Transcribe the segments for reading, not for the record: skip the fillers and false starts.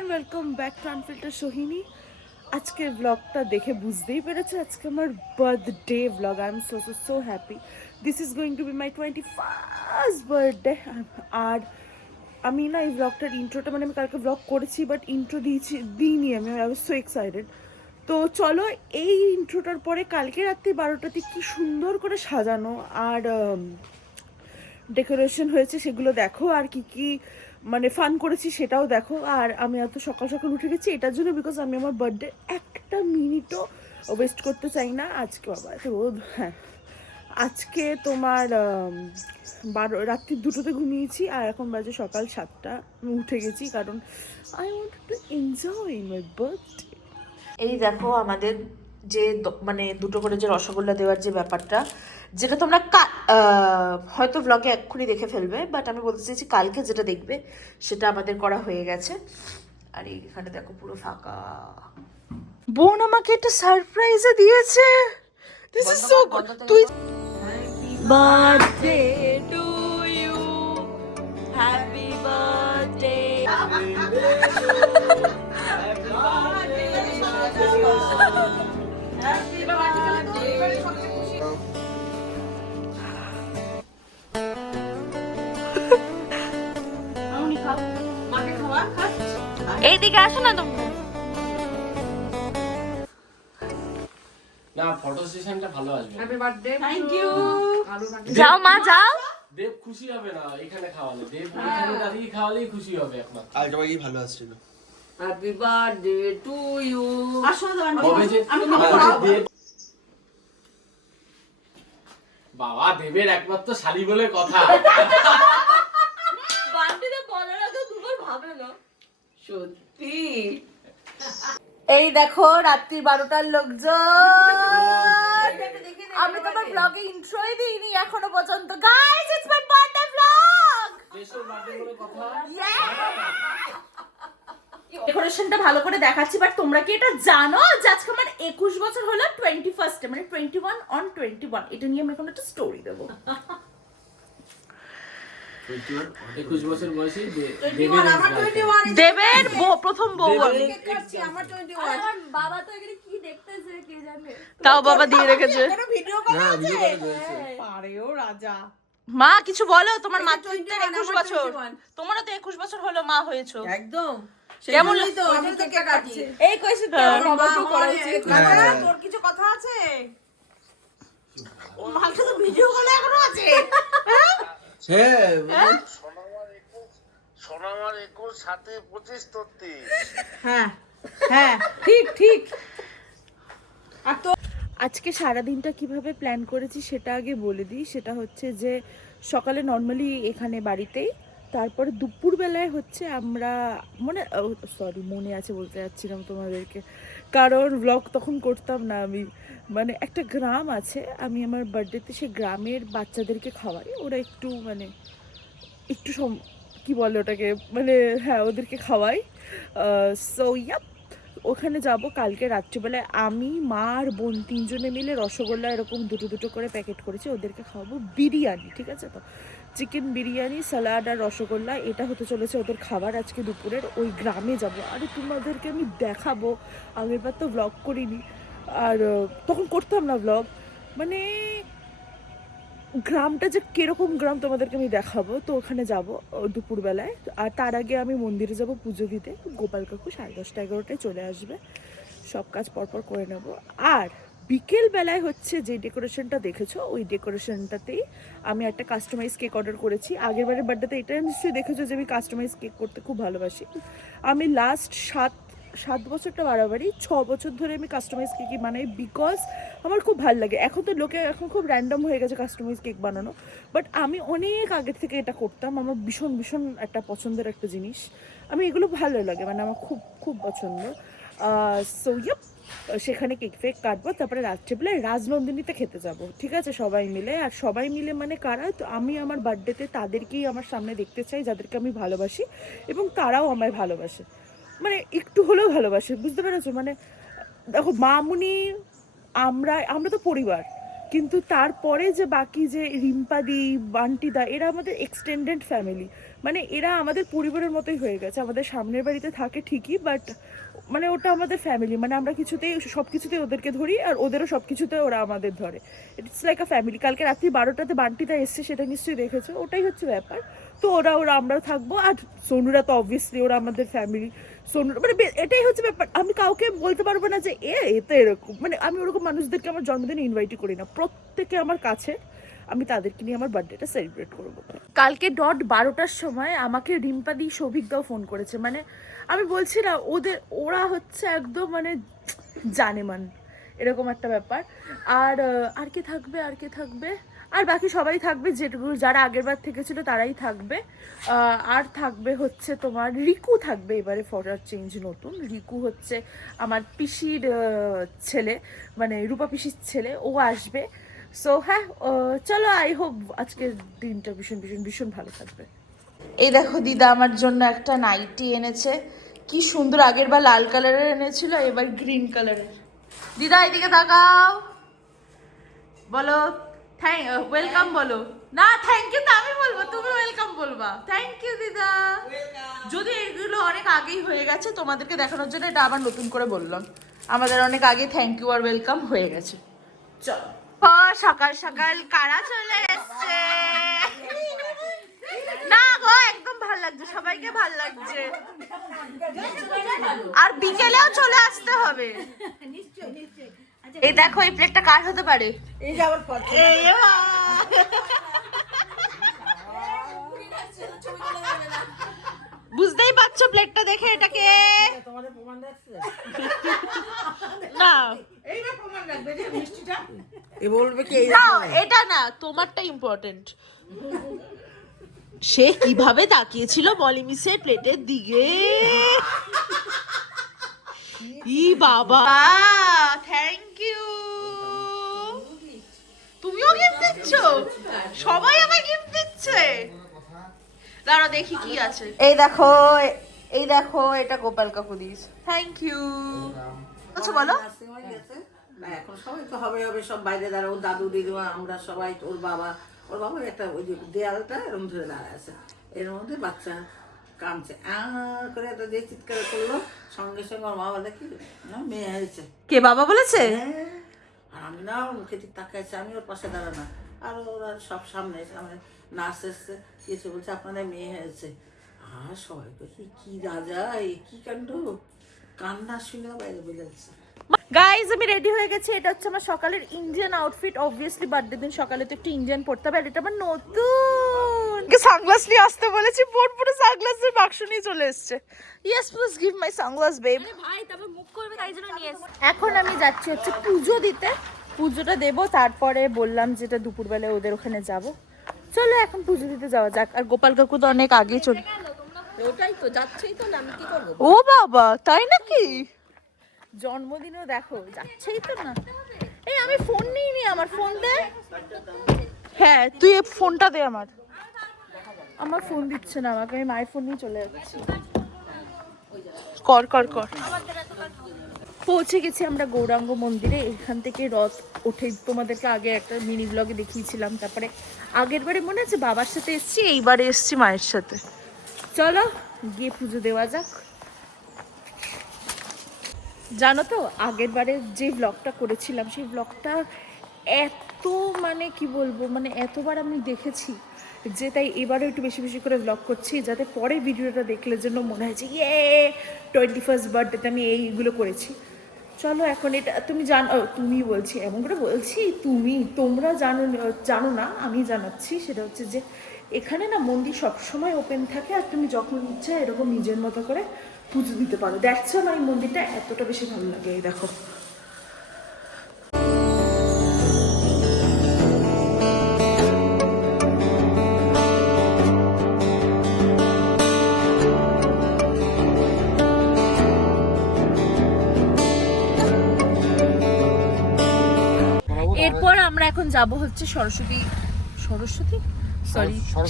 Everyone, welcome back to unfilter Sohini. আজকের ব্লগটা দেখে বুঝতেই পেরেছো আজকে আমার birthday vlog. I am so so so happy. This is going to be my 21st birthday. আর আমি না এই ব্লগটার ইন্ট্রোটা আমি কালকে ব্লগ করেছি, বাট ইন্ট্রো দিইনি আমি। I was so excited. তো চলো এই ইন্ট্রোটার পরে কালকে রাত্রি 12টাতে কি সুন্দর করে সাজানো আর ডেকোরেশন হয়েছে সেগুলো দেখো, আর কি কি ফান করেছি সেটাও দেখো। আর আমি এত সকাল সকাল উঠে গেছি এটার জন্য, বিকজ আমি আমার বার্থডে একটা মিনিটও ওয়েস্ট করতে চাই না। আজকে বাবা এত রোদ, হ্যাঁ আজকে তোমার রাত্রি 2টোতে ঘুমিয়েছি আর এখন বাজে সকাল 7টা। আমি উঠে গেছি কারণ I want to enjoy my birthday. এই দেখো আমাদের যে দুটো করে যে রসগোল্লা দেওয়ার যে ব্যাপারটা, যেটা তোমরা হয়তো ব্লগে এক্ষুনি দেখে ফেলবে, বাট আমি বলতে চাইছি কালকে যেটা দেখবে সেটা আমাদের করা হয়ে গেছে। আর এইখানে দেখো পুরো ফাঁকা। বোন আমাকে একটা সারপ্রাইজে দিয়েছে। This is so good. তুই birthday to you, happy birthday. এইদিকে আসো না তুমি। না, ফটো সেশনটা ভালো আসবে। Happy birthday, thank you. যাও মা যাও। দেব খুশি হবে না এখানে খাওয়ালে, দেব এখানে দাঁড়িয়ে খাওয়ালেই খুশি হবে একমাত্র। আলটাবাগি ভালো আসছিল। Happy birthday to you. আসো তবে যে দেব বাবা দেবের একমাত্র শালি বলে কথা। বান্টিতে বলার আগে দুবার ভাবে না। সত্যি এই দেখো রাত্রি 12টার লোকজন। আমি তোমার ব্লগে ইন্ট্রোই দিইনি এখনো পর্যন্ত। Guys, it's my birthday blog. দেশের বার্থডে বলে কথা। ডেকোরেশনটা ভালো করে দেখাচ্ছি, বাট তোমরা কি এটা জানো যে আজকে আমার 21 বছর হলো? 21st মানে 21 on 21। এটা নিয়ে আমি এখন একটা স্টোরি দেবো। 21 বছর বয়সে দেবের প্রথম বউ আমি। আমার 21। আমার বাবা তো এখানে কি দেখতেছে কে জানে। তাও বাবা দিয়ে রেখেছে। ভিডিও কল হ্যাঁ, আছে। ভিডিও কল করেছে। পারেও রাজা। মা কিছু বলো, তোমার মা তো 21, 21 আমার বছর। 21 তোমারও তো 21 বছর হলো মা হয়েছো। একদম। কেমন সেজন্যই তো আমি কেকটা কাটি। এই কইছি তো হ্যাঁ। আমার বাবাকেও করা উচিত। হ্যাঁ। তোর কিছু কথা আছে? ও ভালো তো ভিডিও কলে এখনো আছে। হ্যাঁ, সোনামার 21 সাথে 25 33। হ্যাঁ হ্যাঁ ঠিক ঠিক। আর তো আজকে সারাদিনটা কিভাবে প্ল্যান করেছি সেটা আগে বলে দিই। সেটা হচ্ছে যে সকালে নর্মালি এখানে বাড়িতেই, তারপরে দুপুরবেলায় হচ্ছে আমরা মনে আছে বলতে যাচ্ছিলাম তোমাদেরকে, কারণ ব্লগ তখন করতাম না আমি। একটা গ্রাম আছে, আমি আমার বার্থডেতে সে গ্রামের বাচ্চাদেরকে খাওয়াই। ওরা একটু একটু কি বলে ওটাকে, হ্যাঁ ওদেরকে খাওয়াই। সো ইয়াপ, ওখানে যাব কালকে রাত্রিবেলায়। আমি মা আর বোন 3জনে মিলে রসগোল্লা এরকম দুটো দুটো করে প্যাকেট করেছি, ওদেরকে খাওয়াবো বিরিয়ানি। ঠিক আছে, তো চিকেন বিরিয়ানি, সালাড আর রসগোল্লা, এটা হতে চলেছে ওদের খাবার আজকে দুপুরের। ওই গ্রামে যাব, আরে তোমাদেরকে আমি দেখাবো। আগেরবার তো ব্লগ করিনি, আর তখন করতাম না ব্লগ। গ্রামটা যে কিরকম গ্রাম তোমাদেরকে আমি দেখাবো। তো ওখানে যাব দুপুরবেলায়। আর তার আগে আমি মন্দিরে যাব পুজো দিতে। গোপাল কাকু 10:30 11টায় চলে আসবে, সব কাজ পরপর করে নেব। আর বিকেল বেলায় হচ্ছে যে ডেকোরেশনটা দেখেছো, ওই ডেকোরেশনটাতেই আমি একটা কাস্টমাইজ কেক অর্ডার করেছি। আগের বারের বার্থডেতে এটা নিশ্চয়ই দেখেছো যে আমি কাস্টমাইজ কেক করতে খুব ভালোবাসি। আমি লাস্ট 7 বছরটা বাড়াবাড়ি 6 বছর ধরে আমি কাস্টমাইজ কেকই বানাই, বিকজ আমার খুব ভালো লাগে। এখন তো লোকে এখন খুব র্যান্ডম হয়ে গেছে কাস্টমাইজ কেক বানানো, বাট আমি অনেক আগের থেকে এটা করতাম। আমার ভীষণ ভীষণ একটা পছন্দের একটা জিনিস। আমি এগুলো ভালো লাগে, আমার খুব খুব পছন্দ। সো ইয়প, সেখানে কেক ফেক কাটবো, তারপরে রাত্রেবেলায় রাজনন্দিনীতে খেতে যাব। ঠিক আছে, সবাই মিলে। আর সবাই মিলে কারা, তো আমি আমার বার্থডেতে তাদেরকেই আমার সামনে দেখতে চাই যাদেরকে আমি ভালোবাসি, এবং তারাও আমায় ভালোবাসে, একটু হলেও ভালোবাসে, বুঝতে পেরেছো? দেখো মামুনি, আমরা তো পরিবার, কিন্তু তারপরে যে বাকি যে রিম্পাদি, বান্টিদা, এরা আমাদের এক্সটেন্ডেড ফ্যামিলি। মানে এরা আমাদের পরিবারের মতোই হয়ে গেছে। আমাদের সামনের বাড়িতে থাকে ঠিকই, বাট মানে ওটা আমাদের ফ্যামিলি, মানে আমরা কিছুতেই সব কিছুতেই ওদেরকে ধরি আর ওদেরও সব কিছুতে ওরা আমাদের ধরে। It's like a family. কালকে রাত্রি 12টাতে বান্টিটা এসছে, সেটা নিশ্চয়ই দেখেছো, ওটাই হচ্ছে ব্যাপার। তো ওরা আমরা থাকবো, আর সোনুরা তো অবভিয়াসলি ওরা আমাদের ফ্যামিলি। সোনু মানে এটাই হচ্ছে ব্যাপার। আমি কাউকে বলতে পারবো না যে এতে এরকম, মানে আমি ওরকম মানুষদেরকে আমার জন্মদিনে ইনভাইটই করি না। প্রত্যেকে আমার কাছে, আমি তাদেরকে নিয়ে আমার বার্থডেটা সেলিব্রেট করবো। কালকে ডট 12টার সময় আমাকে রিম্পাদি সৌভিকদাও ফোন করেছে। মানে আমি বলছি না, ওরা হচ্ছে একদম মানে জানেমান, এরকম একটা ব্যাপার। আর কে থাকবে আর বাকি সবাই থাকবে, যেটুকু যারা আগের বার থেকে ছিল তারাই থাকবে। আর থাকবে হচ্ছে তোমার রিকু থাকবে এবারে, ফর চেঞ্জ নতুন রিকু হচ্ছে আমার পিসির ছেলে, মানে রূপা পিসির ছেলে, ও আসবে। সো হ্যাঁ, চলো, আই হোপ আজকের দিনটা ভীষণ ভীষণ ভীষণ ভালো থাকবে। এই দেখো দিদা আমার জন্য একটা নাইটি এনেছে, কি সুন্দর। আগের বার লাল কালারের এনেছিল, এবার গ্রিন কালারের। দিদা এদিকে তাকাও, বলো ওয়েলকাম বলো। না থ্যাংক ইউ তো আমি বলবো, তুমি ওয়েলকাম বলবা। থ্যাংক ইউ দিদা। যদি এগুলো অনেক আগেই হয়ে গেছে, তোমাদেরকে দেখানোর জন্য এটা আবার নতুন করে বললাম। আমাদের অনেক আগে থ্যাংক ইউ আর ওয়েলকাম হয়ে গেছে। চলো, সকাল সকাল কারা চলে এসছে। না গো, একদম ভাল লাগছে, সবাইকে ভাল লাগছে। আর বিকেলেও চলে আসতে হবে। এই দেখো, এই প্লেটটা কার হতে পারে? এই যে আমার পথ। বুঝতেই পারছো প্লেটটা দেখে এটাকে। তোমাদের প্রমাণ রাখছে? না এইটা প্রমাণ রাখবে যে মিষ্টিটা। এ বলবে কি এই না, এটা না, তোমারটা ইম্পর্টেন্ট। সে কিভাবে তাকিয়েছিল মলিমিসের প্লেটের দিকে। ই বাবা, থ্যাংক ইউ। তুমিও গিফট দিচ্ছ? সবাই আমায় গিফট দিচ্ছে। দাঁড়া দেখি কি আছে। এই দেখো এটা গোপাল কাকু দিস। Thank you. আচ্ছা বলো। না, এখন সবাই তো হবে সব বাইরে দাঁড়াও, দাদু দিদিমা আমরা সবাই, ওর বাবার একটা ওই যে দেয়ালটা এরকম ধরে দাঁড়ায় আছে, এর মধ্যে বাচ্চা কাঁদছে করে একটা যে চিৎকার করলো, সঙ্গে সঙ্গে ওর মা বলে কি না মেয়ে হয়েছে। কে বাবা বলেছে? আর আমি না ওর মুখে ঠিক তাকাইছি, আমি ওর পাশে দাঁড়ানো, আর ওরা সব সামনে নার্স এসছে, কিছু বলছে আপনাদের মেয়ে হয়েছে। আর সবাই বলছি কি রাজা, এই কি কাণ্ড, কান্না শুনে বাইরে বেরোচ্ছে। গাইজ আমি রেডি হয়ে গেছি। এটা হচ্ছে আমার সকালের ইন্ডিয়ান আউটফিট। অবভিয়াসলি বার্থডে দিন সকালে তো একটু ইন্ডিয়ান পড়তে হবে, আর এটা আমার নতুন। সানগ্লাস নিয়ে আসতে বলেছি, পুরো সানগ্লাসের বাক্স নিয়ে চলে এসেছে। Yes please give my sunglass babe. ভাই তারপর মুখ করবে, তাই জন্য নিয়ে এসেছি। এখন আমি যাচ্ছি হচ্ছে পুজো দিতে, পুজোটা দেবো, তারপরে বললাম যেটা দুপুরবেলায় ওদের ওখানে যাব। চলো এখন পুজো দিতে যাওয়া যাক। আর গোপাল কাকু তো অনেক আগেই চলে। ওটাই তো যাচ্ছেই তো, আমি কি করবো? ও বাবা, তাই নাকি? জন্মদিনও দেখো, যাচ্ছেই তো না। এই আমি ফোন নিইনি, আমার ফোন দে। হ্যাঁ তুই এই ফোনটা দে। আমার ফোন দিচ্ছে না আমাকে, আমি মায়ের ফোন নিয়ে চলে যাচ্ছি। কর পৌঁছে গেছি আমরা গৌরাঙ্গ মন্দিরে। এখান থেকে রথ ওঠে, তোমাদেরকে আগে একটা মিনি ব্লগে দেখিয়েছিলাম। তারপরে আগের বারে মনে আছে বাবার সাথে এসেছি, এইবারে এসেছি মায়ের সাথে। চলো গিয়ে পুজো দেওয়া যাক। জানো তো আগের বারে যে ব্লগটা করেছিলাম, সেই ব্লগটা এত মানে কি বলবো, মানে এতবার আমি দেখেছি যে তাই এবারও একটু বেশি বেশি করে ব্লগ করছি, যাতে পরের ভিডিওটা দেখলে জন্য মনে হয় যে 21st বার্থডেতে আমি এইগুলো করেছি। চলো এখন এটা তুমি তুমি বলছি, এমন করে বলছি তোমরা জানো না, আমি জানাচ্ছি। সেটা হচ্ছে যে এখানে না মন্দির সবসময় ওপেন থাকে, আর তুমি যখন ইচ্ছা এরকম নিজের মতো করে পুজো দিতে পারো। দেখছো না এই মন্দিরটা এতটা বেশি ভালো লাগে। এই দেখো, এরপর আমরা এখন যাব হচ্ছে সরস্বতী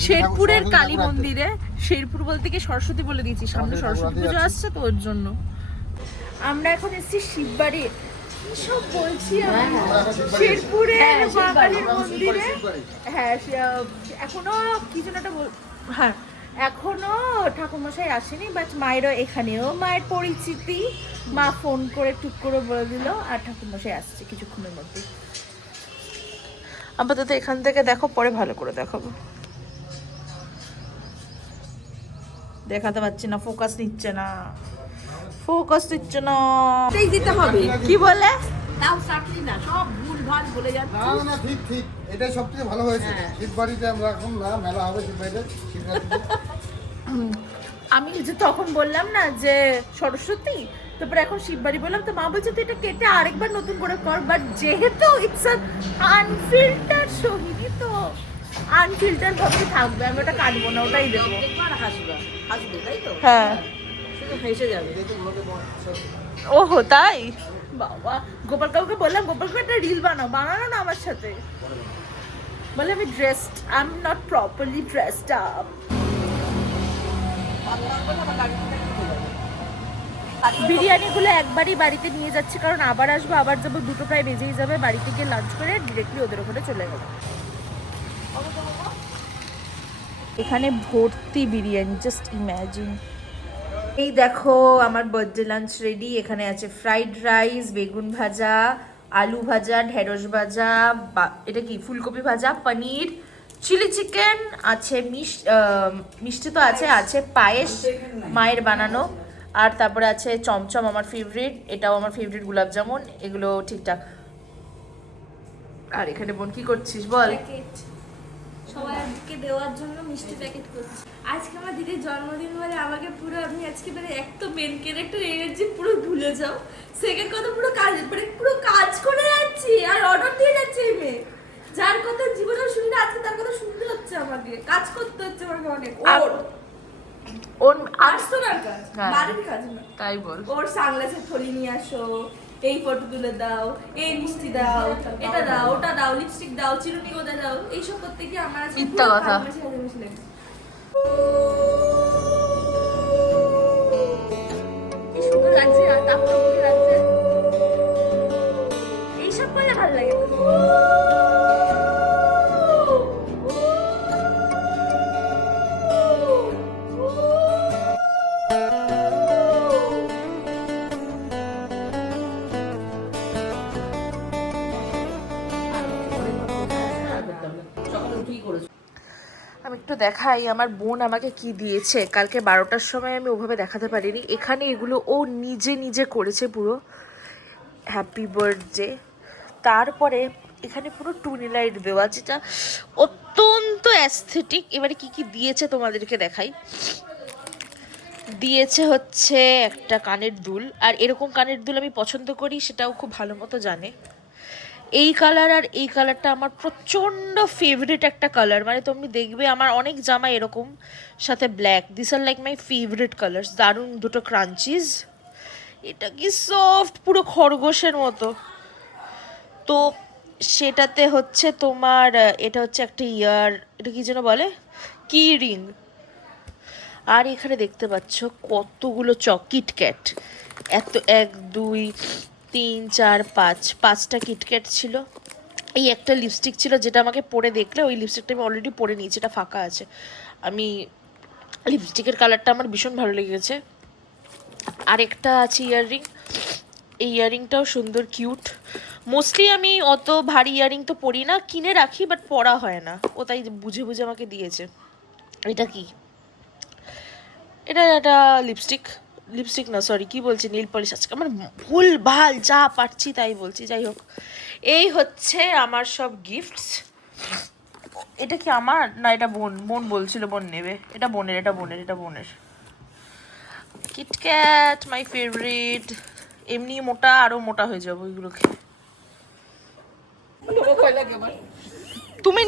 শেরপুরের কালী মন্দিরে। শেরপুর বলতে গিয়ে সরস্বতী বলে দিয়েছি, সামনে সরস্বতী পুজো আসছে তো ওর জন্য। আমরা এখন এসেছি শিববাড়ি। সব বলছি আমি শেরপুরের মা কালীর মন্দিরে। হ্যাঁ এখনো কি যেন একটা হ্যাঁ এখনো ঠাকুরমশাই আসেনি, বাট মায়েরও এখানেও মায়ের পরিচিতি। মা ফোন করে টুক করে বলে দিল আর ঠাকুরমশাই আসছে কিছুক্ষণের মধ্যে। আপাতত এখান থেকে দেখো, পরে ভালো করে দেখাবো। দেখাতে পাচ্ছি না, ফোকাস নিচ্ছে না, ফোকাস দিচ্ছে না। এই দিতে হবে। কি বলে? তাও চাকরি না, সব ভুল ভাল বলে যাচ্ছে। না না, ঠিক ঠিক, এটাই সবথেকে ভালো হয়েছে। শীতবাড়িতে আমরা এখন না, মেলা হবে শীতবাড়িতে, শীতরাত্রিতে। আমি যে তখন বললাম না যে সরস্বতী, তারপরে এখন শিববাড়ি বললাম, তো মা বলছে তুই এটা কেটে আরেকবার নতুন করে কর। বাট যেহেতু ইটস আনফিল্টার সোহিনী, তো আনফিল্টার ভাবে থাকবে, আমি ওটা কাটবো না, ওটাই দেবো। একবার হাসবে, হাসবে তাই তো? হ্যাঁ। শুধু হেসে যাবে। ওহো তাই? বাবা, গোপাল কাকুকে বললাম, গোপাল কাকু একটা রিল বানানো না আমার সাথে। বলে আমি dressed, I am not properly dressed up. বিরিয়ানিগুলো একবারই বাড়িতে নিয়ে যাচ্ছি, কারণ আবার আসবো, আবার যাবো, দুটো প্রায় বেজেই যাবে। বাড়িতে গিয়ে লাঞ্চ করে ডিরেক্টলি ওদের ওখানে চলে যাবো। এখানে ভর্তি বিরিয়ানি, জাস্ট ইম্যাজিন। এই দেখো আমার বার্থডে লাঞ্চ রেডি। এখানে আছে ফ্রাইড রাইস, বেগুন ভাজা, আলু ভাজা, ঢেঁড়স ভাজা, এটা কি ফুলকপি ভাজা, পনির, চিলি চিকেন আছে, মিষ্টি তো আছে, আছে পায়েস মায়ের বানানো, আর তারপরে আছে চমচম আমার ফেভারিট, এটাও আমার ফেভারিট, গোলাপ জামুন, এগুলো ঠিকঠাক। আর এখানে বোন কি করছিস বল? সবাইকে দেওয়ার জন্য মিষ্টি প্যাকেট করছি। আজকে আমার দিদির জন্মদিন বলে আমাকে পুরো, আমি আজকে মানে এক তো মেন ক্যারেক্টার এনার্জি পুরো ভুলে যাও, সেকেন্ড কথা পুরো কাজ, মানে পুরো কাজ করে যাচ্ছি আর অর্ডার দিয়ে যাচ্ছে এই মেয়ে। যার কথা জীবনে শুনি না, আজকে তার কথা শুনতে হচ্ছে, আমাকে কাজ করতে হচ্ছে আমাকে অনেক। ওর পার্সোনাল কাজ, হ্যাঁ। বাড়ির কাজ না। তাই বল। ওর সানগ্লাসের থলি নিয়ে আসো, এই ফটো তুলে দাও, এই মিষ্টি দাও, এটা দাও, ওটা দাও, লিপস্টিক দাও, চিরুনি গোদা দাও, এইসব করতে গিয়ে আমার আজকে মিথ্যা পুরো কথা। কাজে বেশি লাগছে। কি সুন্দর লাগছে, আর তারপর মুখে লাগছে, এইসব করলে ভালো লাগে। আমি একটু দেখাই আমার বোন আমাকে কি দিয়েছে। কালকে 12টার সময় আমি ওভাবে দেখাতে পারিনি। এখানে এগুলো ও নিজে নিজে করেছে পুরো, হ্যাপি বার্থডে। তারপরে এখানে পুরো টুনি লাইট দেওয়া, যেটা অত্যন্ত অ্যাস্থেটিক। এবারে কি কি দিয়েছে তোমাদেরকে দেখাই। দিয়েছে হচ্ছে একটা কানের দুল, আর এরকম কানের দুল আমি পছন্দ করি, সেটাও খুব ভালো মতো জানে। এই কালার আর এই কালারটা আমার প্রচণ্ড ফেভারিট একটা কালার, মানে তুমি দেখবে আমার অনেক জামা এরকম, সাথে black, this are like my favourite colour. দারুণ দুটো ক্রাঞ্চিজ, এটা কি সফট, পুরো খরগোশের মতো। তো সেটাতে হচ্ছে তোমার, এটা হচ্ছে একটা ইয়ার, এটা কি যেন বলে, কি রিং। আর এখানে দেখতে পাচ্ছ কতগুলো কিটক্যাট, এত 1 2 3 4 5, 5টা কিটক্যাট ছিল। এই একটা লিপস্টিক ছিল, যেটা আমাকে পরে দেখলে, ওই লিপস্টিকটা আমি অলরেডি পরে নিয়েছি, এটা ফাঁকা আছে। আমি লিপস্টিকের কালারটা আমার ভীষণ ভালো লেগেছে। আরেকটা আছে ইয়াররিং, এই ইয়াররিংটাও সুন্দর, কিউট। মোস্টলি আমি অত ভারী ইয়াররিং তো পরি না, কিনে রাখি, বাট পরা হয় না, ও তাই বুঝে বুঝে আমাকে দিয়েছে। এটা কি? এটা একটা লিপস্টিক না, সরি কি বলছি, নীল পলিশ। আজকে আমার ভুল ভাল যা পারছি তাই বলছি, যাই হোক। এই হচ্ছে আমার সব গিফটস। এটা কি আমার না, এটা বোন বলছিল বোন নেবে, এটা বোনের। কিটক্যাট মাই ফেভারিট, এমনি মোটা, আরো মোটা হয়ে যাবো এগুলোকে। তুমি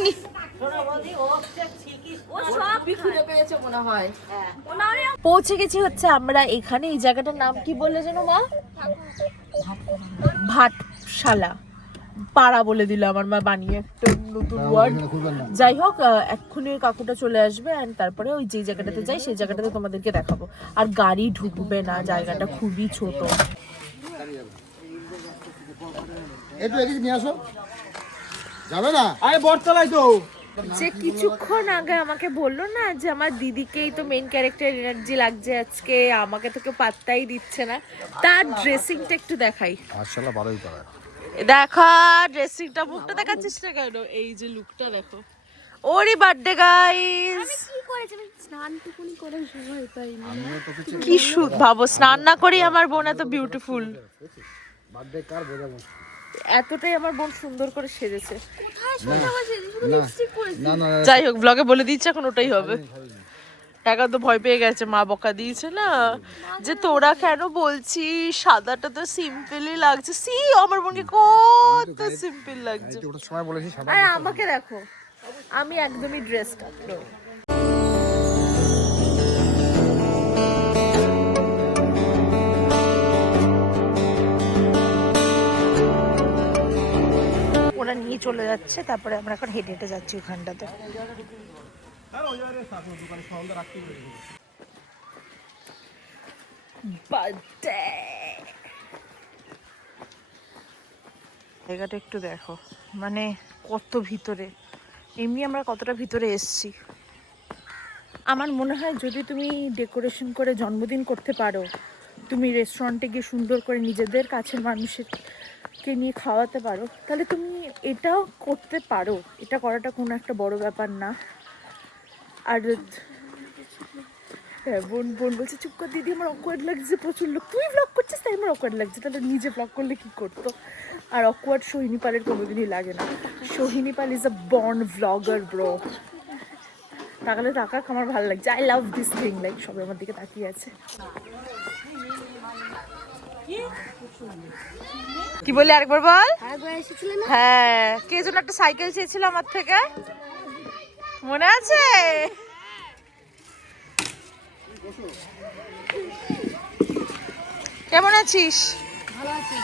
পৌঁছে গেছি হচ্ছে আমরা এখানে। এই জায়গাটার নাম কি বললে যেন মা? ভাটশালা পাড়া বলে দিল আমার মা বানিয়ে, একটা নতুন ওয়ার্ড। যাই হোক, এক্ষুনি ওই কাকুটা চলে আসবে, অ্যান্ড তারপরে ওই যে জায়গাটাতে যাই সেই জায়গাটাতে তোমাদেরকে দেখাবো। আর গাড়ি ঢুকবে না, জায়গাটা খুবই ছোট। একটু এদিকে নিয়ে আসো, যাবে না? আরে বটতলায় তো যে কিছুক্ষণ আগে আমাকে বললো না যে আমার দিদিকেই তো মেইন ক্যারেক্টার এনার্জি লাগছে আজকে, আমাকে তো কেউ পাত্তাই দিচ্ছে না, তার ড্রেসিংটা একটু দেখাই। মাশাআল্লাহ ভালোই করা। দেখা ড্রেসিংটা, মুখটা দেখার চেষ্টা করো, এই যে লুকটা দেখো। ওরে বার্থডে গাইস, কি করেছে স্নানটুকুনি করে সময় পাইনি। কি ভাবো স্নান না করি আমার বোন এত বিউটিফুল, বার্থডে কার বোঝাবো? এতটাই আমার বোন সুন্দর করে সেজেছে। কোথায় সুন্দর বসে শুধু লিপস্টিক পরেছে। না না যাই হোক ব্লগে বলে দিচ্ছে এখন ওটাই হবে। টাকা তো ভয় পেয়ে গেছে, মা বকা দিয়েছে না যে তোরা কেন বলছিস সাদাটা তো সিম্পলই লাগছে। সি আমার বোনকে কত সিম্পল লাগছে। ওটার সময় বলেছি সাদা। আর আমাকে দেখো, আমি একদমই ড্রেসড আপ। ওরা নিয়ে চলে যাচ্ছে, তারপরে আমরা এখন হেঁটে হেঁটে যাচ্ছি ওখানটাতে। জায়গাটা একটু দেখো, মানে কত ভিতরে, এমনি আমরা কতটা ভিতরে এসছি। আমার মনে হয় যদি তুমি ডেকোরেশন করে জন্মদিন করতে পারো, তুমি রেস্টুরেন্টে গিয়ে সুন্দর করে নিজেদের কাছের মানুষকে নিয়ে খাওয়াতে পারো, তাহলে তুমি এটাও করতে পারো। এটা করাটা কোনো একটা বড় ব্যাপার না। আর হ্যাঁ, বোন বলছে চুপ কর দিদি, আমার অকওয়ার্ড লাগছে প্রচুর। লোক তুই ব্লগ করছিস তাই আমার অকওয়ার্ড লাগছে, তাহলে নিজে ব্লগ করলে কি করতো? আর অকওয়ার্ড সোহিনী পালের কোনোদিনই লাগে না। Sohini Pal is a born vlogger bro. তাকালে তাকাক, আমার ভালো লাগছে। I love this thing, like সবাই আমার দিকে তাকিয়ে আছে। কি বলি আরেকবার বল। হ্যাঁ, কে যেন একটা সাইকেল চেয়েছিল আমার থেকে, মনে আছে? কেমন আছিস? ভালো আছি।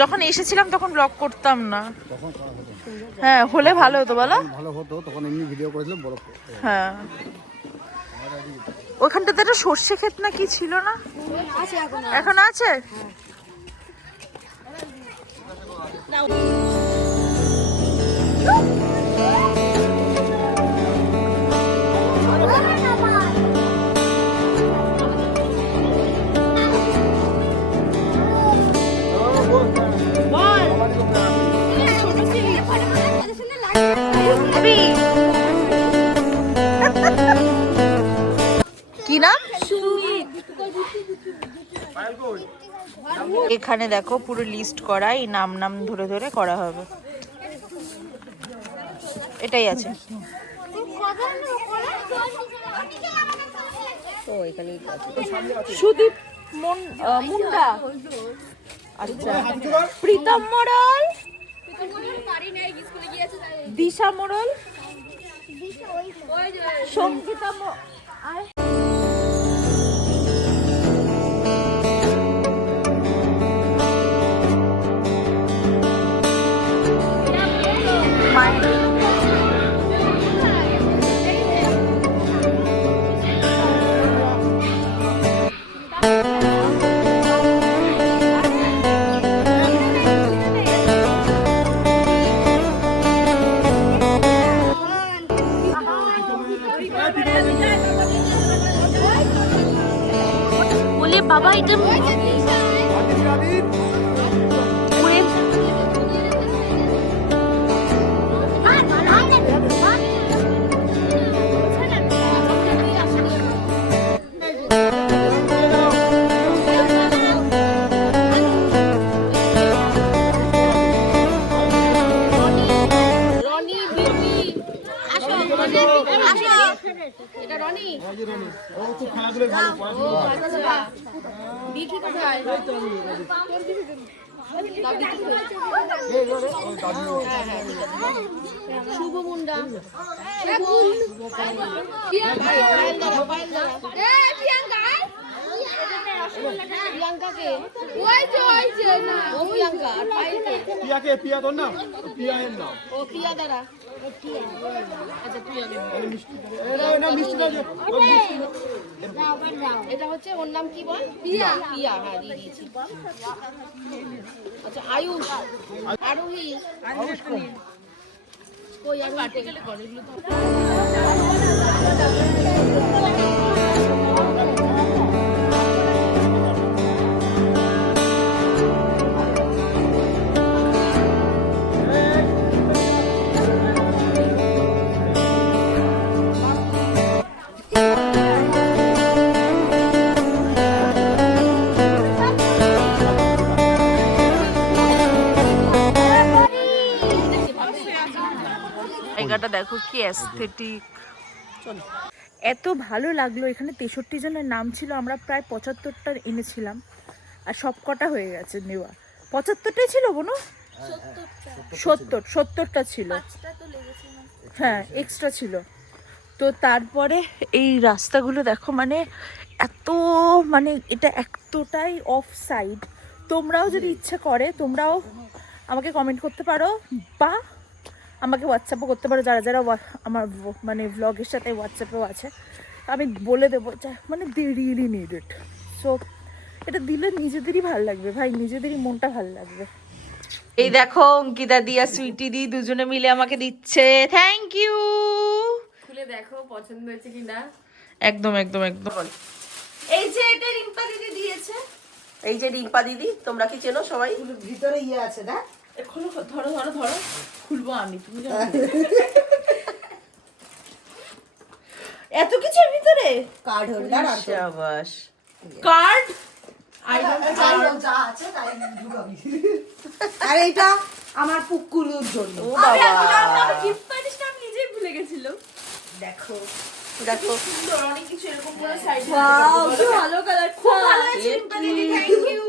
যখন এসেছিলাম তখন ব্লগ করতাম না। হ্যাঁ, হলে ভালো হতো বলো। ভালো হতো, তখন এমনি ভিডিও করেছিলাম বড়। হ্যাঁ, ওখানটাতে একটা সর্ষে ক্ষেত না কি ছিল না? আছে এখন। এখন আছে? কি নাম? এখানে দেখো পুরো লিস্ট করা, এই নাম নাম ধরে ধরে করা হবে। এটাই আছে। সুদীপ মুন্ডা, আচ্ছা, প্রীতম মোড়ল, দিশা মোড়ল, সঙ্গীতা বলে বাবা এটা শুভ মুন্ডা, প্রিয়াঙ্কাকে ওই যে না ও প্রিয়াঙ্কা আর পাইলকে পিয়াকে পিয়া তোর নাম পিয়া এর নাম ও প্রিয়া দ্বারা আচ্ছা প্রিয়া না মিষ্টি দাও এটা হচ্ছে ওর নাম কি বল? প্রিয়া। প্রিয়া, হ্যাঁ দিয়ে দিয়েছি। আচ্ছা আয়ুষ, আরোহী, জায়গাটা দেখো কি অ্যাস্থেটিক, এত ভালো লাগলো। এখানে 63 জনের নাম ছিল, আমরা প্রায় 75টা এনেছিলাম আর সব কটা হয়ে গেছে নেওয়া। 75টাই ছিল বোনো, 70টা ছিল, হ্যাঁ এক্সট্রা ছিল। তো তারপরে এই রাস্তাগুলো দেখো, মানে এত, মানে এটা এতটাই অফ সাইড। তোমরাও যদি ইচ্ছা করে তোমরাও আমাকে কমেন্ট করতে পারো বা আমাকে হোয়াটসঅ্যাপও করতে পারো, যারা যারা আমার মানে ভ্লগের সাথে হোয়াটসঅ্যাপেও আছে, আমি বলে দেবো মানে they really need it. So এটা দিলে নিজেদেরই ভালো লাগবে ভাই, নিজেদেরই মনটা ভালো লাগবে। এই দেখো অঙ্কিতা দিয়া সুইটি দি দুজনে মিলে আমাকে দিচ্ছে, থ্যাংক ইউ। খুলে দেখো পছন্দ হয়েছে কিনা। একদম একদম একদম। এই যে এটা রিম্পা দিদি দিয়েছে। এই যে রিম্পা দিদি, তোমরা কি চেনো সবাই? ভিতরে ইয়ে আছে না, খোলো, ধরো ধরো ধরো, খুলবো আমি, তুমি জানো। এত কিছু ভিতরে, কার্ড হোল্ডার আর শাবাশ। কার্ড, যা আছে তাই ঢুকাবি। আর এইটা আমার পুকুরের জন্য। ও বাবা, গিফট পাইছিস না, আমি নিজেই ভুলে গেছিলাম। দেখো দেখো, সুন্দর অনেক কিছু এরকম করে সাইড। ওয়াও কি ভালো কালার, খুব ভালো হয়েছে রিম্পা দিদি, থ্যাংক ইউ।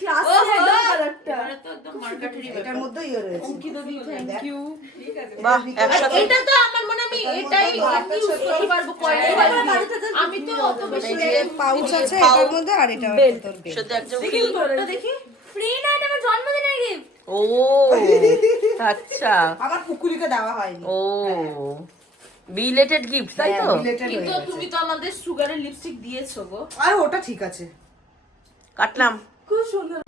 ক্লাস কালারটা তো একদম মার্কেটেরই এটার মধ্যে ইয়ে রয়েছে। Thank you. বাহ, একসাথে এটা তো আমার মনে আমি এটাই ইউজ করতে পারবো কয়েকবার। আমি তো অত বেশি পাউচ আছে এটার মধ্যে, আর এটা তোর শুধু একজন দেখি তোরটা দেখি। ফ্রি না, এটা আমার জন্মদিনের গিফট। ও আচ্ছা, আমার পুকুরিকে দেওয়া হয়নি। ও বিলেটেড গিফট তাই তো? কিন্তু তুমি তো আমাদের সুগারের লিপস্টিক দিয়েছো গো। আর ওটা ঠিক আছে। কাটলাম। খুব সুন্দর।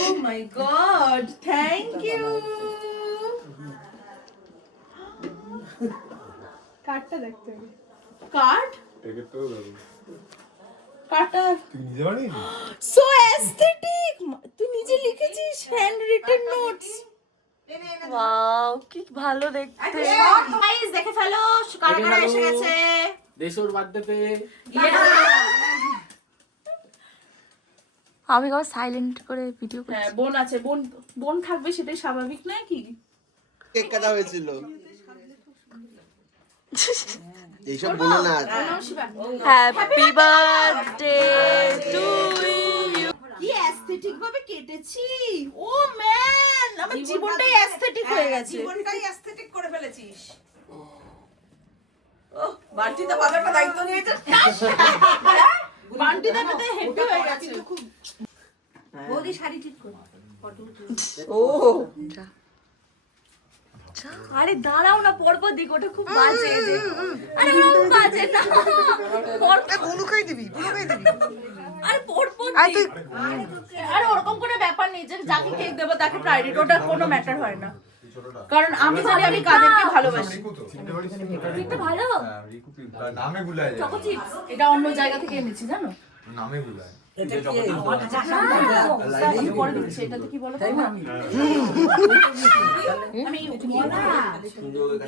Oh my God, thank you. কার্ডটা দেখতে হবে। কার্ড? কার্ডটা so aesthetic. তুই নিজে লিখেছিস হ্যান্ড রিটেন নোটস। ওয়াও, কি ভালো দেখতে। গাইস দেখে ফেলো কারা কারা এসে গেছে। দেশোর বার্থডেতে আমি আবার সাইলেন্ট করে ভিডিও করছি। হ্যাঁ বোন আছে, বোন বোন থাকবে, সেটাই স্বাভাবিক নয় কি? কেক কাটা হয়েছিল, এইসব বলো না। Happy birthday to you. কি অ্যাস্থেটিক ভাবে কেটেছি। ও ম্যান, আমার জীবনটাই অ্যাস্থেটিক হয়ে গেছে। জীবনটাই অ্যাস্থেটিক করে ফেলেছিস। বাড়তিতে বাজারটা দায়িত্ব নিয়েছে। বান্টি দাদাতে হেভি হয়ে গেছে। বৌদি শাড়ি ঠিক করো। ও আরে দাঁড়াও না, পরপর দিক, ওটা খুব বাজে। আরে ওরকম বাজে না, বুনু খাই দিবি, বুনু খাই দিবি। আরে পরপর আই তুই আরে ওরকম কোনো ব্যাপার নেই যে যাকে কেক দেবো তাকে প্রায়োরিটি, ওটা কোনো ম্যাটার হয় না। কারণ আমি জানি আমি কাদেরকে ভালোবাসি। কেকটা ভালো। নামে গুলায় যায়, চকো চিপস। এটা অন্য জায়গা থেকে এনেছি জানো। নামে গুলায়। আমি পরে দিচ্ছি, এটাতে কি বলো তো? আমি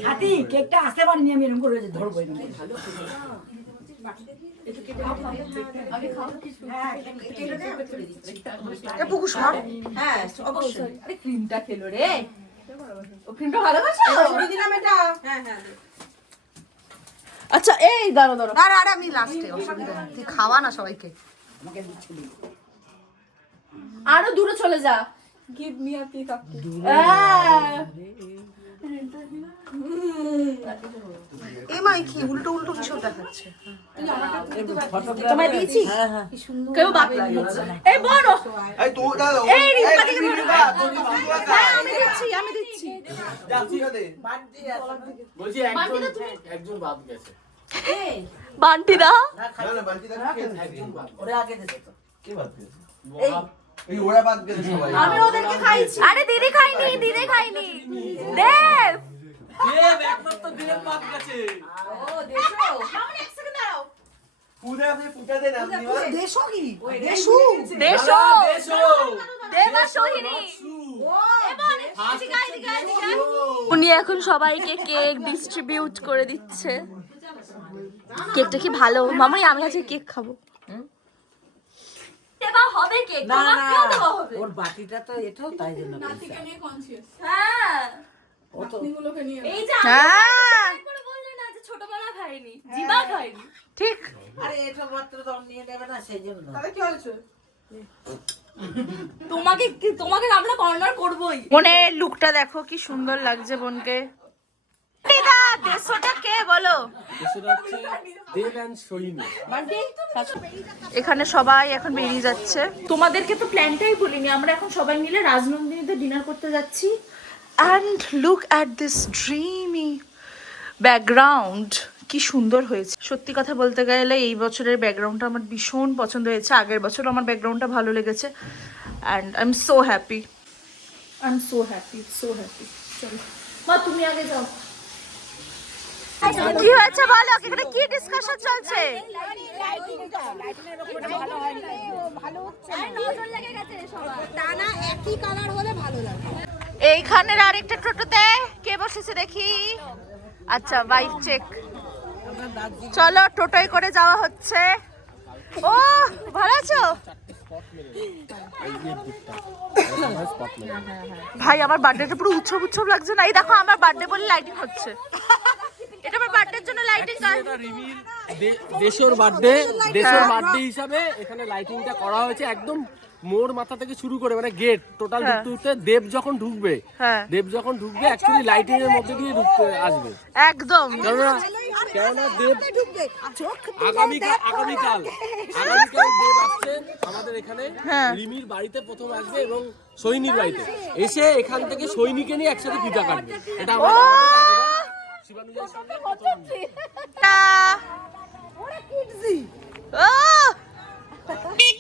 হাতি কেকটা আসতে পারিনি, আমি এরকম করে ধরবো এরকম। হ্যাঁ অবশ্যই। আরে ক্রিমটা খেলো রে, ও ক্রিমটা ভালোবাসো? দিলাম এটা। হ্যাঁ হ্যাঁ আচ্ছা এই দাঁড়ো দাঁড়ো, আর আর আমি লাস্টে, অসুবিধা নেই, তুই খাওয়া না সবাইকে। আমাকে দিচ্ছি। আরো দূরে চলে যা। Give me a pick up. এ মাই কি উল্টো উল্টো কিছু দেখাচ্ছে। তোমায় দিয়েছি কেউ বাদ লাগিয়েছে এই বড় এই তো দাদা এই রিপা দিকে বড় হ্যাঁ আমি দিচ্ছি বলছি একজন বাদ গেছে। বান্টি দা না না বালতি দাও একজন বাদ ওরা আগে দিছে তো কে বাদ গেছে? এই ওরা বাদ গেছে সবাই। আমি ওদেরকে খাইছি আরে দিদি খাইনি দেব একমাত্র দিনের বাদ গেছে। ও দেখো মামনি এক সেকেন্ড দাঁড়াও পুরে আপনি ফুটা দেন আপনি। দেশো কি দেশো দেশো দেবা সোহিনী উনি এখন সবাইকে কেক ডিস্ট্রিবিউট করে দিচ্ছে। কেকটা কি ভালো মামনি? আমি আজকে কেক খাবো। দেবা হবে কেক না না তোমাকেও দেওয়া হবে ওর বাটিটা তো এটাও তাই জন্য হ্যাঁ ও তো এই যে হ্যাঁ করে বললে না যে ছোটবেলা খাইনি জিবা খাইনি ঠিক। আরে এটা মাত্র দম নিয়ে নেবে না সেই জন্য তোমাকে আমরা কর্নার করবই বোনের লুকটা দেখো কি সুন্দর লাগছে বোনকে। দিদা দেশটা কে বলো? দেশটা হচ্ছে দেব এন্ড সোহিনী। এখানে সবাই এখন বেরিয়ে যাচ্ছে। তোমাদেরকে তো প্ল্যানটাই বলিনি, আমরা এখন সবাই মিলে রাজনন্দিনীতে ডিনার করতে যাচ্ছি। And look at this dreamy background, কি সুন্দর হয়েছে। সত্যি কথা বলতে গেলে এই বছরের ব্যাকগ্রাউন্ডটা আমার ভীষণ পছন্দ হয়েছে। আগের বছর আমার ব্যাকগ্রাউন্ডটা ভালো লেগেছে and I am so happy. I am so happy চলো মা তুমি আগে যাও। কি হয়েছে বলো, এখানে কি ডিসকাশন চলছে? এইখানের আরেকটা টোটোতে কে বসেছে দেখি। আচ্ছা বাইক চেক। চলো টোটোয় করে যাওয়া হচ্ছে। ও ভালো আছো ভাই? আমার বার্থডেটা পুরো উৎসব উৎসব লাগছে না? এই দেখো আমার বার্থডে বলে লাইটিং হচ্ছে। এটা আমার বার্থডের জন্য লাইটিং। দেশের বার্থডে হিসাবে এখানে লাইটিংটা করা হয়েছে একদম মোড় মাথা থেকে শুরু করে, মানে গেট টোটাল ঢুকতে দেব যখন ঢুকবে অ্যাকচুয়ালি লাইটিং এর মধ্যে দিয়ে ঢুকতে আসবে একদম। কেননা দেব আগামীকাল দেব আসছে আমাদের এখানে। রিমির বাড়িতে প্রথম আসবে এবং সৈনির বাড়িতে এসে এখান থেকে সৈনিকে নিয়ে একসাথে ফিতা কাটবে। এটা আমরা শিবানুজের সঙ্গে প্রথম।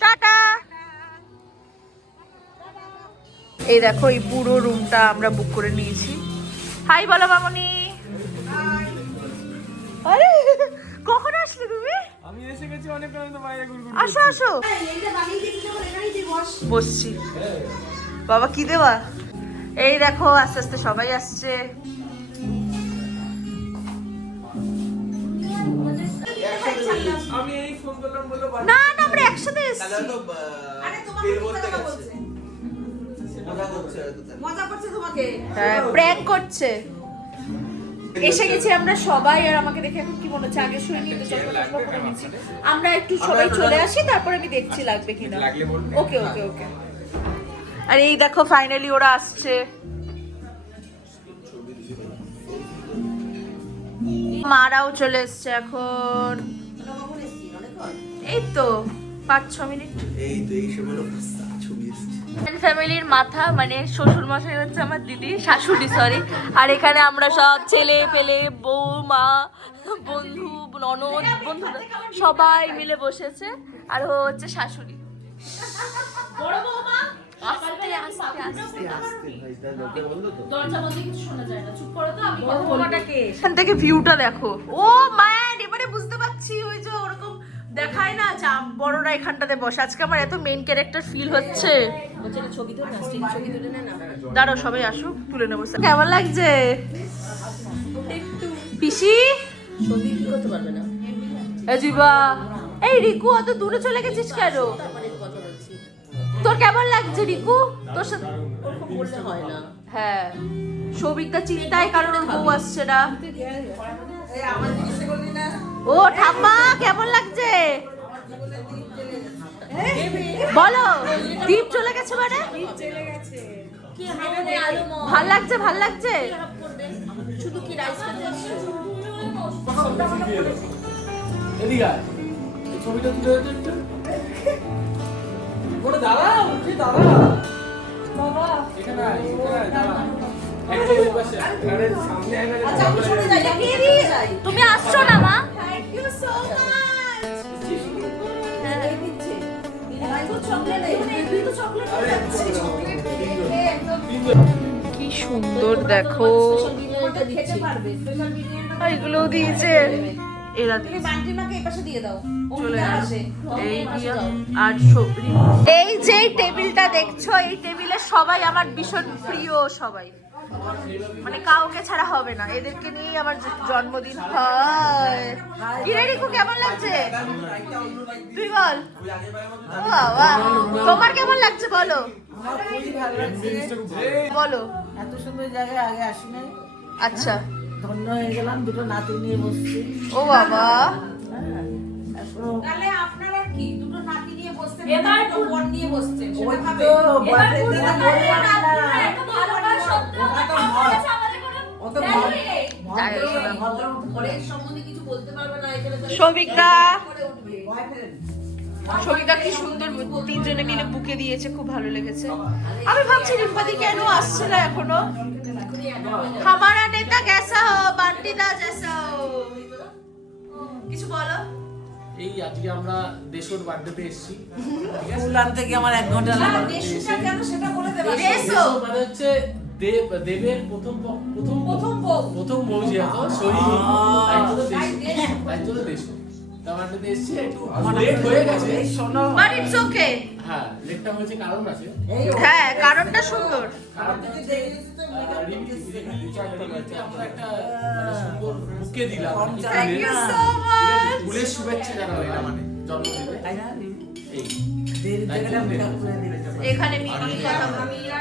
টাটা। এই দেখো এই পুরো রুমটা আমরা বুক করে নিয়েছি। হাই বলো মামনি। আরে কখন আসলে তুমি? আমি এসে গেছি অনেকক্ষণ তো বাইরে ঘুরঘুর। আসো আসো বসছি। বাবা কি দেবা? এই দেখো আস্তে আস্তে সবাই আসছে। আমি এই ফোন করলাম বলে না না আমরা একসাথে এসেছি। হ্যাঁ প্র্যাঙ্ক করছে। এসে গেছি আমরা সবাই, আর আমাকে দেখে এখন কি মনে হচ্ছে আগে শুনে নিয়ে তো চশমা টশমা পরে নিচ্ছি। আমরা একটু সবাই চলে আসি, তারপরে আমি দেখছি লাগবে কিনা। ওকে ওকে ওকে। আর এই দেখো ফাইনালি ওরা আসছে। মারাও চলে এসছে এখন। এই তো 5-6 মিনিট। এই তো এই সময় ছবি এসেছে। ফ্যামিলির মাথা মানে শ্বশুর মশাই হচ্ছে আমার দিদি, শাশুড়ি সরি। আর এখানে আমরা সব ছেলে পেলে বউ মা বন্ধু ননদ বন্ধুরা সবাই মিলে বসেছে। আর ও হচ্ছে শাশুড়ি। বড় বৌমা আস্তে আস্তে আস্তে দরজা বন্ধ, কিছু শোনা যায় না, চুপ করো তো। আমি কথা বলবো। এখান থেকে ভিউটা দেখো। ও ম্যান এবারে বুঝতে পারছি ওই যে ওরকম দেখায় না যে বড়রা এখানটাতে বসে। আজকে আমার এত মেইন ক্যারেক্টার ফিল হচ্ছে। দাঁড়াও সবাই আসুক তুলে নেবো। কেমন লাগছে পিসি? ছবি কি করতে পারবে না। জিবা এই রিকু অত দূরে চলে গেছিস কেন? তোর কেমন লাগছে রিকু? তোর সাথে বললে হয় না। হ্যাঁ সৌভিকটা চিন্তায় কারণ ওর বউ আসছে না। ও ঠাম্মা কেমন লাগছে বলো? দীপ চলে গেছে মানে কি হামনে আলো মো ভাল লাগছে ভাল লাগছে হাফ করবে শুধু কি রাইস খেতে আসছে এদিকে আয়। এই ছবিটা তুলে দে একটু। ওরে দাঁড়াও, উঠে দাঁড়াও। বাবা এখানে আয়, এখানে আয়, দাঁড়া। একটু ওই পাশে আয়। আরে সামনে আয় না রে। আচ্ছা আমি শুনে যাই দেখিয়ে দিয়ে যাই তুমি আসছো না মা থ্যাংক ইউ সো মাচ এই দিচ্ছে ভাই তো চকলেট এই তো চকলেট কি সুন্দর দেখো খেতে পারবে স্পেশাল বিরিয়ানিটা এগুলো দিয়েছে এরা তুমি বান্টিমাকে এই পাশে দিয়ে দাও চলে আসে এই দিয়া আর সবরি এই যে টেবিলটা দেখছো এই টেবিলে সবাই আমার ভীষণ প্রিয় সবাই মানে কাউকে ছাড়া হবে না এদেরকে নিয়েই আমার জন্মদিন হয় কিরে রিকু কেমন লাগছে তুই বল ও বাবা তোমার কেমন লাগছে বলো আমার খুবই ভালো লাগছে বলো এত সুন্দর জায়গায় আগে আসি নাই আচ্ছা ধন্য হয়ে গেলাম দুটো নাতি নিয়ে বসছি ও বাবা হ্যাঁ এখনো তাহলে আপনারা কি দুটো নাতি নিয়ে বসছেন এবার তো বন নিয়ে বসছেন ওই সেটা তো ভাবে বয়ফ্রেন্ড এবার থেকে পুরো বললাম না এত ভালোবাসা শব্দ আমাদের কোনো অত value নেই। ভদ্র ঘরের সম্বন্ধে কিছু বলতে পারবে না এখানে সবিকা করে উঠবে বয়ফ্রেন্ড সবিকা কি সুন্দর তিনজনে মিলে বুকে দিয়েছে খুব ভালো লেগেছে আমি ভাবছি রিম্পাদি কেন আসছে না এখনো हमारा नेता कैसा हो बंटी दा जैसा हो কিছু বলো এই আজকে আমরা দেশর বার্থডেতে এসেছি। স্কুল আনতে গিয়ে আমার 1 ঘন্টা লাগলো দেশটা কেন সেটা বলে দেবা দেশো মানে হচ্ছে দেবের প্রথম বউ যেহেতু শহীদ তাই জন্য দেশ তার বার্থডেতে এসেছি একটু লেট হয়ে গেছে শোনো বাট ইটস ওকে হ্যাঁ লেটটা হয়েছে কারণ আছে হ্যাঁ কারণটা সুন্দর কারণটা হচ্ছে আমরা একটা মানে সুন্দর বুকে দিলাম থ্যাংক ইউ সো মাচ ফুলের শুভেচ্ছা জানাবো এটা মানে জন্মদিনে তাই না এই দেরি থেকে মুখে খুলে দিলে এখানে মিমি কথা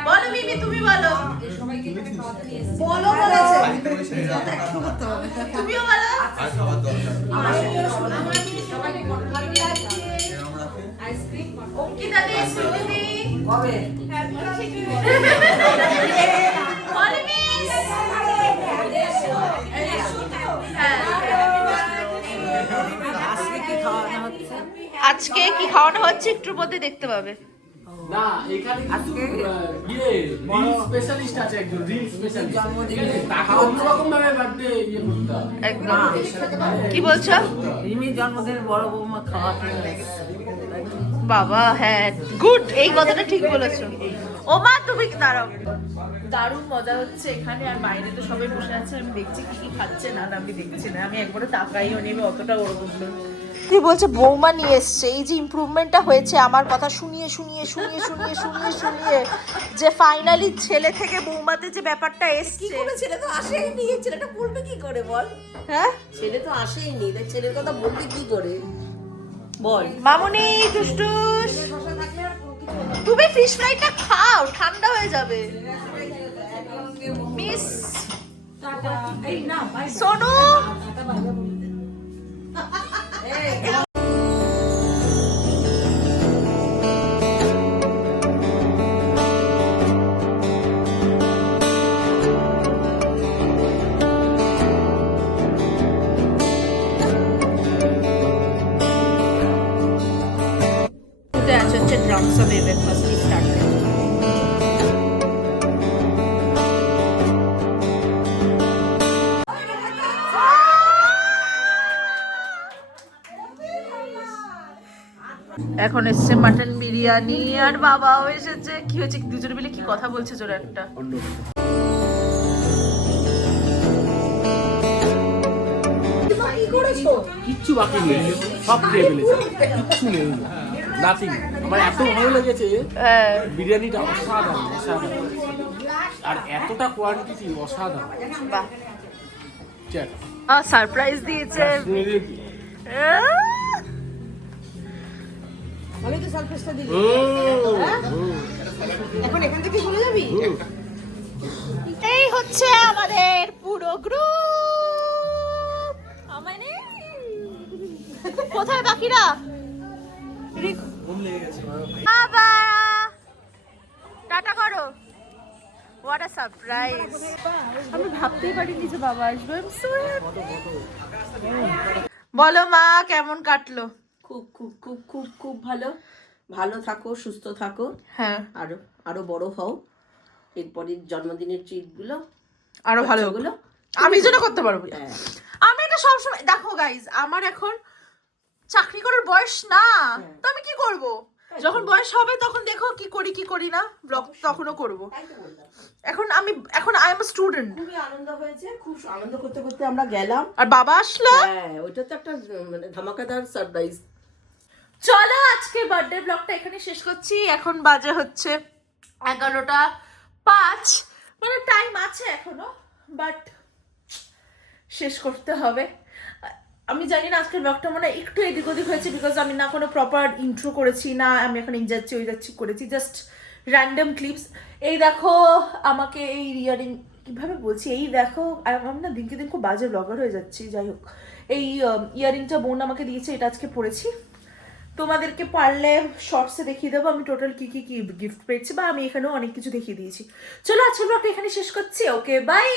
বলো মিমি তুমি বলো সবাইকে এখানে খাওয়াতে নিয়ে এসেছি। বলো বলেছে তুমিও বলো সবাইকে কটলারি আছে আইসক্রিম অঙ্কিতা দি সুদি কবে বলো মিস আজকে কি খাওয়ানো হচ্ছে আজকে কি খাওয়ানো হচ্ছে একটুর মধ্যে দেখতে পাবে না এখানে আজকে রিল স্পেশালিস্ট আছে একজন রিল স্পেশালিস্ট তাকে অন্যরকম ভাবে বার্থডে ইয়ে করতে হবে একদম কি বলছো রিমির জন্মদিনের বড় বৌমা খাওয়াতে এসেছে। বাবা হ্যাঁ গুড এই কথাটা ঠিক বলেছো ও মা তুমি দাঁড়াও দারুণ মজা হচ্ছে এখানে আর বাইরে তো সবাই বসে আছে আমি দেখছি কি কি খাচ্ছে না আমি দেখছি না আমি একবারে তাকাইও নেবে অতটা ওরকম তুই বলছে বৌমা নিয়ে এসছে এই যে ইমপ্রুভমেন্টটা হয়েছে আমার কথা শুনিয়ে যে ফাইনালি ছেলে থেকে বৌমাতে যে ব্যাপারটা কি এসছে করে ছেলে তো আসেইনি ছেলেটা বলবে কি করে বল হ্যাঁ ছেলে তো আসেইনি তাই ছেলের কথা বলবে কি করে বল মামুনি টুসটুস তুমি ফিশ ফ্রাইটা খাও ঠান্ডা হয়ে যাবে মিস এই না ভাই সোনু হচ্ছে ড্রামস অফ ব্রেকফাস্ট স্টার্ট এখন এসছে মাটন বিরিয়ানি আর বাবাও এসেছে কি হয়েছে দুজনে মিলে কি কথা বলছে জোরে একটা কিচ্ছু বাকি নেই সব খেয়ে ফেলেছে কিচ্ছু নেই নাথিং আমার এত ভালো লেগেছে বিরিয়ানিটা অসাধারণ আর এতটা কোয়ান্টিটি অসাধারণ বাহ চেক সারপ্রাইজ দিয়েছে আমি তো সারপ্রাইজটা দিই এখন এখান থেকে চলে যাবি এই হচ্ছে আমাদের পুরো গ্রুপ মানে কোথায় বাকিরা বাবা টাটা করো সারপ্রাইজ। আমি ভাবতেই পারিনি যে বাবা আসবে। বলো মা, কেমন কাটলো? খুব খুব খুব খুব খুব ভালো। ভালো থাকো, সুস্থ থাকো, হ্যাঁ আরো আরো বড় হও। এরপরের জন্মদিনের ট্রিটগুলো আরো ভালো গুলো আমি যেন করতে পারবো। হ্যাঁ। আমি এটা সবসময় দেখো গাইজ, আমার এখন চাকরি করার বয়স না, তো আমি কি করব? যখন বয়স হবে তখন দেখো কি করি না, ব্লগ তখনও করব। এখন আই এম স্টুডেন্ট। খুবই আনন্দ হয়েছে, খুব আনন্দ করতে করতে আমরা গেলাম। আর বাবা আসলো। হ্যাঁ, ওইটা তো একটা মানে ধামাকাদার সারপ্রাইজ। চলো আজকে বার্থডে ব্লগটা এখানে শেষ করছি। এখন বাজে হচ্ছে 11:05, মানে টাইম আছে এখনো, বাট শেষ করতে হবে। আমি জানি না আজকের ব্লগটা মানে একটু এদিক ওদিক হয়েছে, বিকজ আমি না কোনো প্রপার ইন্ট্রো করেছি, না আমি এখন এই যাচ্ছি ওই যাচ্ছি করেছি, জাস্ট র্যান্ডম ক্লিপস। এই দেখো আমাকে এই ইয়ারিং, কীভাবে বলছি, এই দেখো আমি না দিনকে দিন খুব বাজে ব্লগার হয়ে যাচ্ছি। যাই হোক, এই ইয়ারিংটা বোন আমাকে দিয়েছে, এটা আজকে পরেছি। তোমাদেরকে পারলে শর্টসে দেখিয়ে দেবো আমি টোটাল কি গিফট পেয়েছি, বা আমি এখানেও অনেক কিছু দেখিয়ে দিয়েছি। চলো আজকের ব্লগটা এখানে শেষ করছি। ওকে, বাই।